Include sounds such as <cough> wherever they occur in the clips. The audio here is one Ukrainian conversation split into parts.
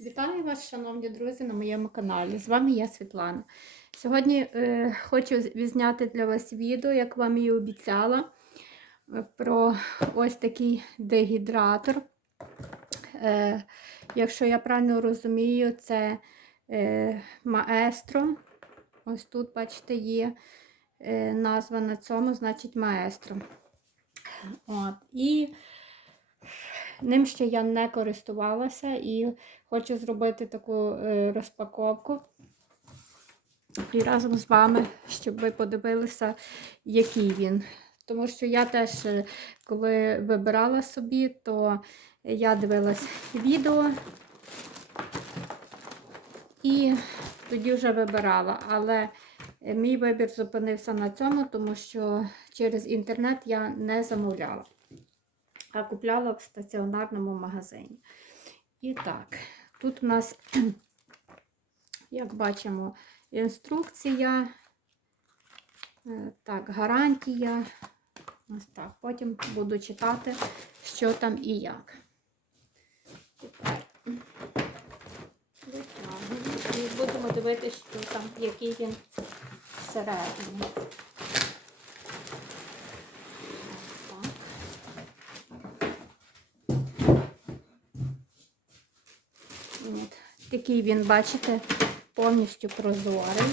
Вітаю вас, шановні друзі, на моєму каналі. З вами я Світлана. Сьогодні е, хочу відзняти для вас відео, як вам і обіцяла, е, про ось такий дегідратор. Е, якщо я правильно розумію, це е, маестро. Ось тут, бачите, є е, назва на цьому, значить маестро. От. І Ним ще я не користувалася і хочу зробити таку е, розпаковку. І разом з вами, щоб ви подивилися, який він. Тому що я теж, е, коли вибирала собі, то я дивилась відео і тоді вже вибирала. Але е, мій вибір зупинився на цьому, тому що через інтернет я не замовляла а купляла в стаціонарному магазині. І так, тут у нас, <clears throat> як бачимо, інструкція, е, так, гарантія. Ось так. Потім буду читати, що там і як. Витягуємо і будемо дивитися, що там, який він всередині. Так. От. Такий він, бачите, повністю прозорий.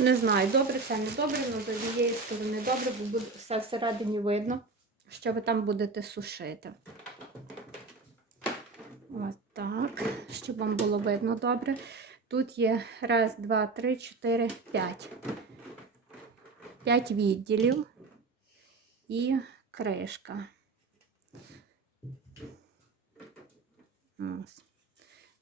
Не знаю, добре це не добре, але з однієї сторони добре, бо буде все всередині видно, що ви там будете сушити. Ось так, щоб вам було видно добре. Тут є раз, два, три, чотири, п'ять. П'ять відділів і кришка. Ось.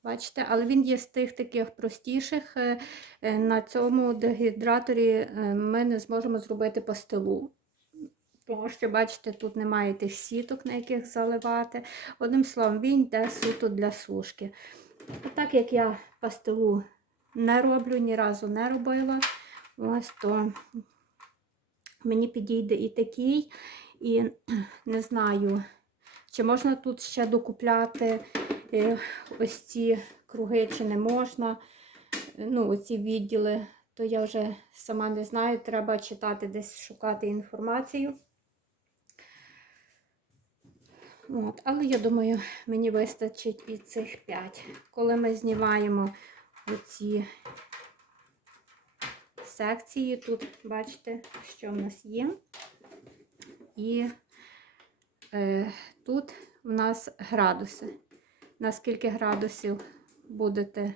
Бачите, але він є з тих таких простіших. Е, е, На цьому дегідраторі е, ми не зможемо зробити пастилу. Тому що, бачите, тут немає тих сіток, на яких заливати. Одним словом, він йде суто для сушки. Так як я пастилу не роблю, ні разу не робила, ось то мені підійде і такий. І не знаю, чи можна тут ще докупляти ось ці круги, чи не можна. Ну, оці відділи, то я вже сама не знаю, треба читати десь шукати інформацію. От, але я думаю, мені вистачить і цих 5. Коли ми знімаємо оці секції, тут бачите, що в нас є. І е, тут в нас градуси. На скільки градусів будете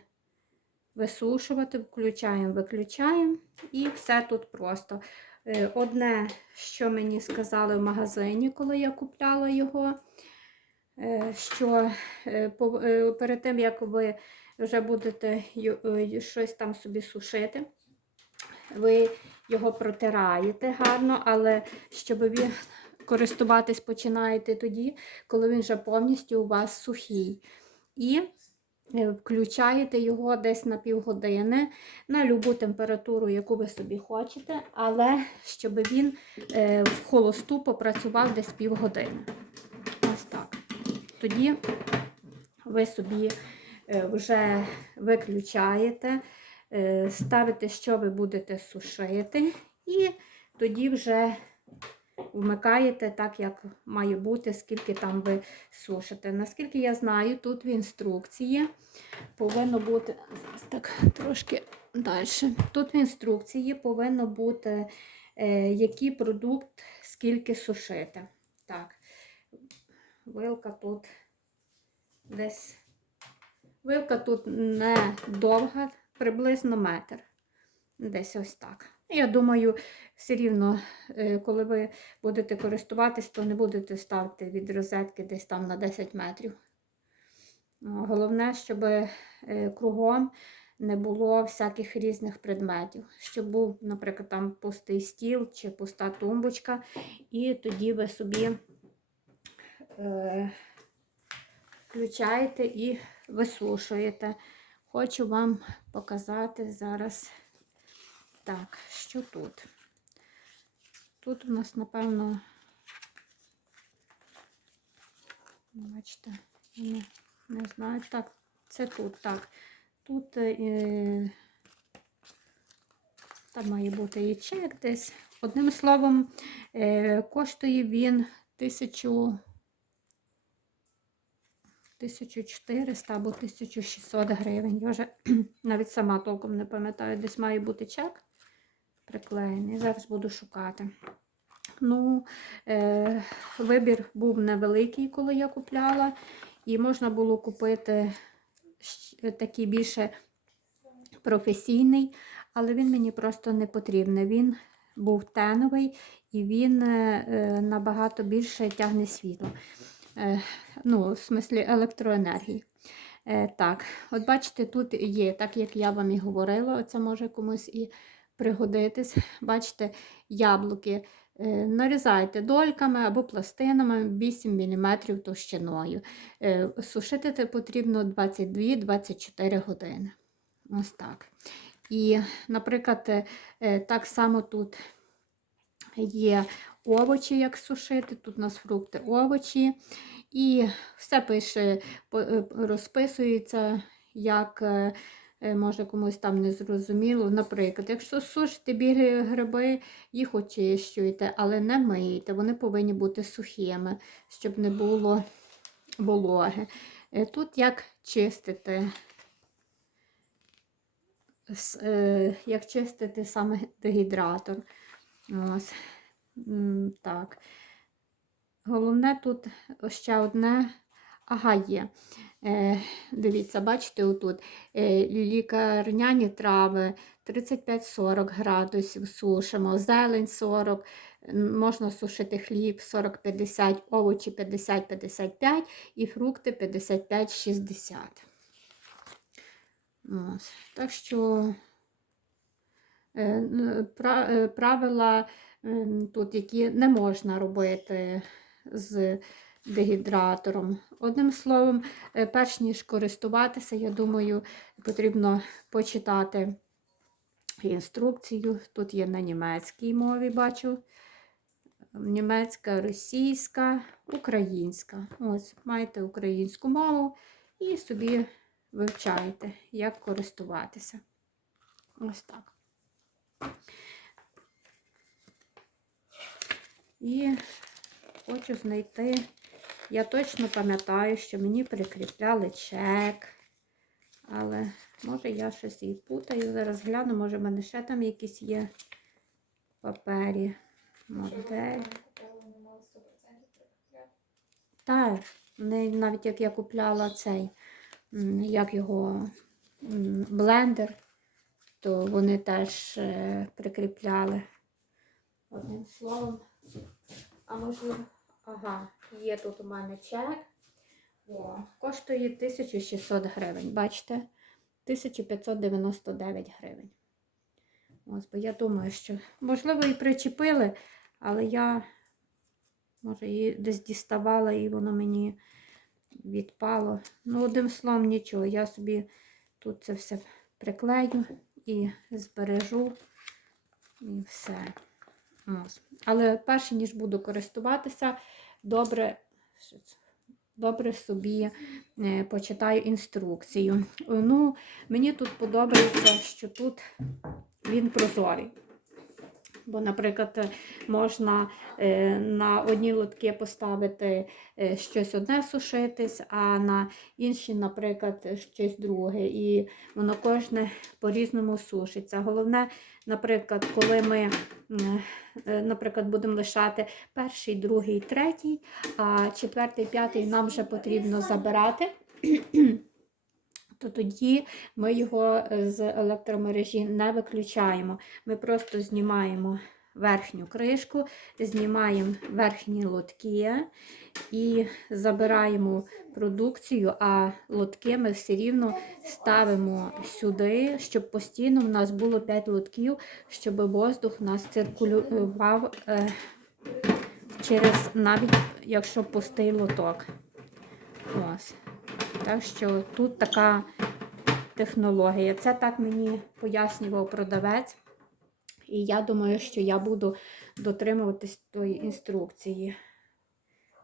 висушувати, включаємо, виключаємо. І все тут просто. Е, Одне, що мені сказали в магазині, коли я купляла його, е, що е, перед тим, як ви вже будете щось там собі сушити, ви його протираєте гарно, але щоб він користуватись починаєте тоді, коли він вже повністю у вас сухий. І е, включаєте його десь на півгодини на любу температуру, яку ви собі хочете, але щоб він е, в холосту попрацював десь півгодини. Ось так. Тоді ви собі е, вже виключаєте, ставите, що ви будете сушити, і тоді вже вмикаєте так, як має бути, скільки там ви сушите. Наскільки я знаю, тут в інструкції повинно бути так трошки далі. Тут в інструкції повинно бути, е, який продукт скільки сушити. Так, вилка тут десь. Вилка тут не довга, приблизно метр. Десь ось так. Я думаю, все рівно, е, коли ви будете користуватись, то не будете ставити від розетки десь там на 10 метрів. Головне, щоб е, кругом не було всяких різних предметів. Щоб був, наприклад, там пустий стіл чи пуста тумбочка, і тоді ви собі е, включаєте і висушуєте. Хочу вам показати зараз. Так, що тут? Тут у нас, напевно, бачите, воно Не знаю, так, це тут, так. Тут е, там має бути і чек десь. Одним словом, е, коштує він тисячу. 1400 або 1600 гривень. Я вже <clears throat> навіть сама толком не пам'ятаю, десь має бути чек приклеєний. Зараз буду шукати. Ну, е, вибір був невеликий, коли я купляла, і можна було купити такий більше професійний, але він мені просто не потрібний. Він був теновий і він е, е, набагато більше тягне світло. Е, ну, в смислі електроенергії. Е, так, от бачите, тут є, так як я вам і говорила, це може комусь і пригодитись. Бачите, яблуки. Е, Нарізайте дольками або пластинами 8 мм товщиною. Е, Сушити це потрібно 22-24 години. Ось так. І, наприклад, е, так само тут є овочі, як сушити. Тут у нас фрукти, овочі. І все пише, розписується, як може комусь там не зрозуміло. Наприклад, якщо сушите білі гриби, їх очищуєте, але не мийте. Вони повинні бути сухими, щоб не було вологи. Е, Тут як чистити. е, Як чистити саме дегідратор. Ось. Так. Головне тут ще одне. Ага, є. Е, дивіться, бачите, отут е, лікарняні трави 35-40 градусів сушимо, зелень 40, можна сушити хліб 40-50, овочі 50-55 і фрукти 55-60. Так що е, правила тут, які не можна робити з дегідратором. Одним словом, е, перш ніж користуватися, я думаю, потрібно почитати інструкцію. Тут є на німецькій мові, бачу. Німецька, російська, українська. Ось, маєте українську мову і собі вивчаєте, як користуватися. Ось так. І хочу знайти. Я точно пам'ятаю, що мені прикріпляли чек. Але може я щось і путаю. Зараз гляну, може в мене ще там якісь є папері. Модель. Так, навіть як я купляла цей, як його блендер, то вони теж е, прикріпляли. Одним словом. А можливо, ага, є тут у мене чек. О, коштує 1600 гривень. Бачите? 1599 гривень. Ось, бо я думаю, що, можливо, і причепили, але я, може, її десь діставала і воно мені відпало. Ну, одним словом, нічого. Я собі тут це все приклею і збережу. І все. Ось. Але перш ніж буду користуватися, добре, добре собі е, почитаю інструкцію. Ну, мені тут подобається, що тут він прозорий. Бо, наприклад, е, можна е, на одні лотки поставити е, щось одне сушитись, а на інші, наприклад, щось друге. І воно кожне по-різному сушиться. Головне, наприклад, коли ми, наприклад, будемо лишати перший, другий, третій, а четвертий, п'ятий нам вже потрібно забирати. То тоді ми його е, з електромережі не виключаємо. Ми просто знімаємо верхню кришку, знімаємо верхні лотки і забираємо продукцію, а лотки ми все рівно ставимо сюди, щоб постійно в нас було 5 лотків, щоб воздух у нас циркулював е, через навіть якщо пустий лоток. Ось. Так що тут така технологія. Це так мені пояснював продавець. І я думаю, що я буду дотримуватись тої інструкції.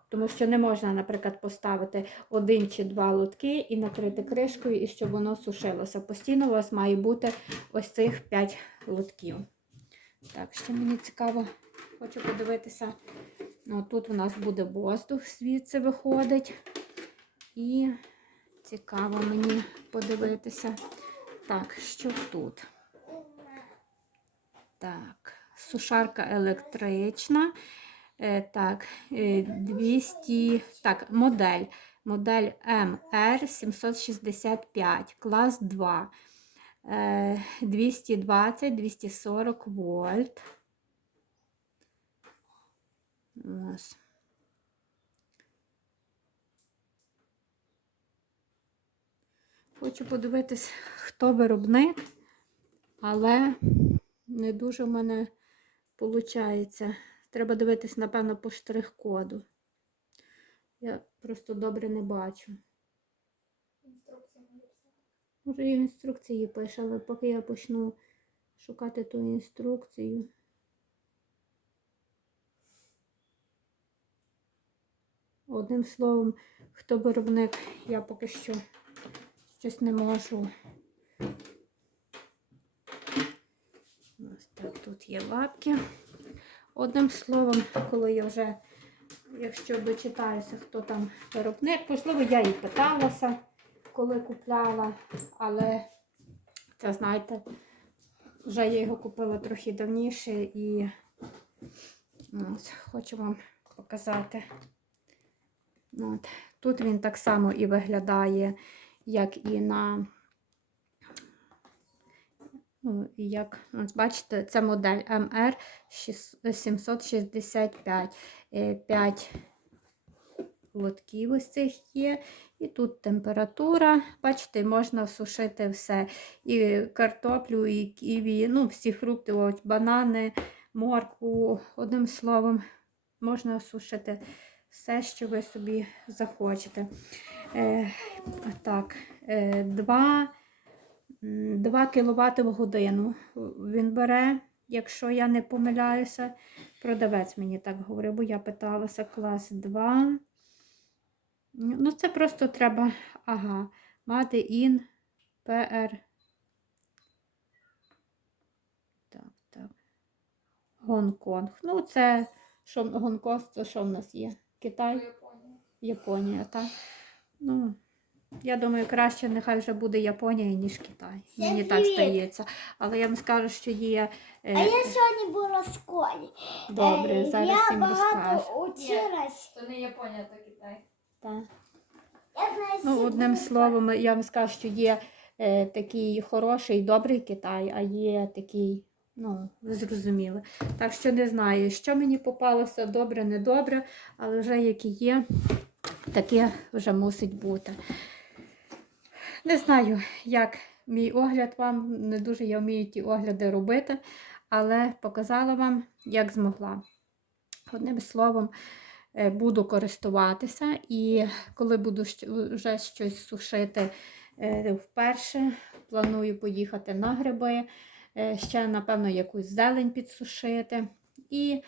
Тому що не можна, наприклад, поставити один чи два лотки і накрити кришкою, і щоб воно сушилося. Постійно у вас має бути ось цих 5 лотків. Так, ще мені цікаво, хочу подивитися. Ну, тут у нас буде воздух, звідси виходить. І цікаво мені подивитися. Так, що тут? Так, сушарка електрична. Е, так, е, 200, так, модель. Модель MR765, клас 2. Е, 220-240 вольт. Ось. Хочу подивитись, хто виробник, але не дуже в мене виходить. Треба дивитись, напевно, по штрих-коду. Я просто добре не бачу. Може, і інструкції пише, але поки я почну шукати ту інструкцію. Одним словом, хто виробник, я поки що щось не можу. Ось так, тут є лапки. Одним словом, коли я вже, якщо дочитаюся, хто там виробник, можливо, я і питалася, коли купляла, але це, знаєте, вже я його купила трохи давніше і ось, хочу вам показати. От. Тут він так само і виглядає, як і на Ну, як, ось бачите, це модель MR 765. 5 лотків ось цих є. І тут температура. Бачите, можна сушити все. І картоплю, і ківі, ну, всі фрукти, ось, банани, моркву. Одним словом, можна сушити все, що ви собі захочете. Е, так, е, 2 2 кВт в годину він бере, якщо я не помиляюся. Продавець мені так говорив, бо я питалася клас 2. Ну, це просто треба, ага, мати ін ПР. Так, так. Гонконг. Ну, це що Гонконг, це що в нас є? Китай? Японія. Японія, так? Ну, я думаю, краще нехай вже буде Японія, ніж Китай. Всім Мені так привіт! здається. Але я вам скажу, що є. е, А я сьогодні була в школі. Добре, Е, зараз я всім розкажу. багато училась. То не Японія, то Китай. Так. Я знаю Ну, всі одним букви. словом, я вам скажу, що є е, такий хороший, добрий Китай, а є такий, ну, ви зрозуміли. Так що не знаю, що мені попалося, добре, не добре, але вже які є, таке вже мусить бути. Не знаю, як мій огляд вам, не дуже я вмію ті огляди робити, але показала вам, як змогла. Одним словом, е, буду користуватися, і коли буду вже щось сушити е, вперше, планую поїхати на гриби, е, ще, напевно, якусь зелень підсушити. І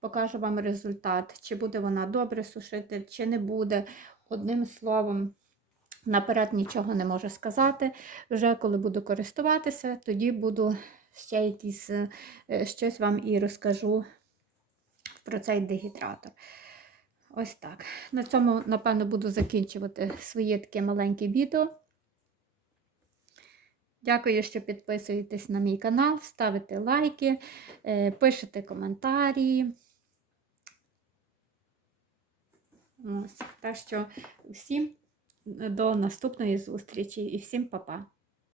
покажу вам результат, чи буде вона добре сушити, чи не буде. Одним словом, наперед нічого не можу сказати. Вже коли буду користуватися, тоді буду ще якісь, е, е, щось вам і розкажу про цей дегідратор. Ось так. На цьому, напевно, буду закінчувати своє таке маленьке відео. Дякую, що підписуєтесь на мій канал, ставите лайки, е, пишете коментарі. Ось. Так що всім до наступної зустрічі і всім па-па!